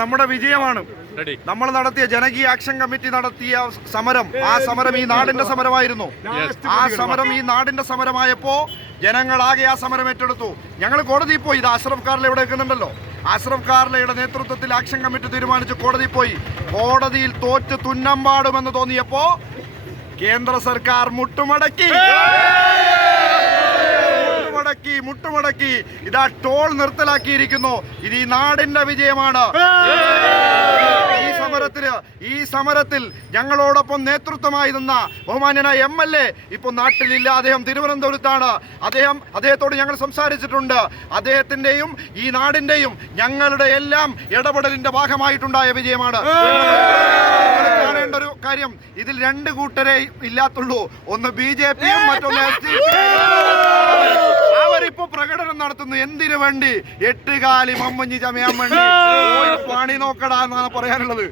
നമ്മുടെ വിജയമാണ്. നമ്മൾ നടത്തിയ ജനകീയ ആക്ഷൻ കമ്മിറ്റി നടത്തിയ സമരം, ആ സമരം ഈ നാടിന്റെ സമരമായിരുന്നു. ആ സമരം ഈ നാടിന്റെ സമരമായപ്പോ ജനങ്ങളാകെ ആ സമരം ഏറ്റെടുത്തു. ഞങ്ങൾ കോടതിയിൽ പോയി. ഇത് അഷ്റഫ് കാർല ഇവിടെ വെക്കുന്നുണ്ടല്ലോ. അഷ്റഫ് കാർലയുടെ നേതൃത്വത്തിൽ ആക്ഷൻ കമ്മിറ്റി തീരുമാനിച്ച് കോടതിയിൽ പോയി. കോടതിയിൽ തോറ്റ് തുന്നമ്പാടുമെന്ന് തോന്നിയപ്പോ കേന്ദ്ര സർക്കാർ മുട്ടുമടക്കി. ഇതാ ടോൾ നിർത്തലാക്കിയിരിക്കുന്നു. ഇത് ഈ നാടിന്റെ വിജയമാണ്. ഈ സമരത്തിൽ ഞങ്ങളോടൊപ്പം നേതൃത്വമായി നിന്ന ബഹുമാന്യനായ MLA ഇപ്പോൾ നാട്ടിലില്ല. അദ്ദേഹം തിരുവനന്തപുരത്താണ്. അദ്ദേഹത്തോട് ഞങ്ങൾ സംസാരിച്ചിട്ടുണ്ട്. അദ്ദേഹത്തിന്റെയും ഈ നാടിന്റെയും ഞങ്ങളുടെ എല്ലാം ഇടപെടലിന്റെ ഭാഗമായിട്ടുണ്ടായ വിജയമാണ്. കാണേണ്ട ഒരു കാര്യം, ഇതിൽ രണ്ട് കൂട്ടരെ ഇല്ലാത്തുള്ളൂ. ഒന്ന് BJP യും മറ്റൊന്ന് SDP. അവരിപ്പോ പ്രകടനം നടത്തുന്നു. എന്തിനു വേണ്ടി? 8 കാലി മമ്മഞ്ഞി ചമയാൻ വേണ്ടി. പണി നോക്കടാ എന്നാണ് പറയാനുള്ളത്.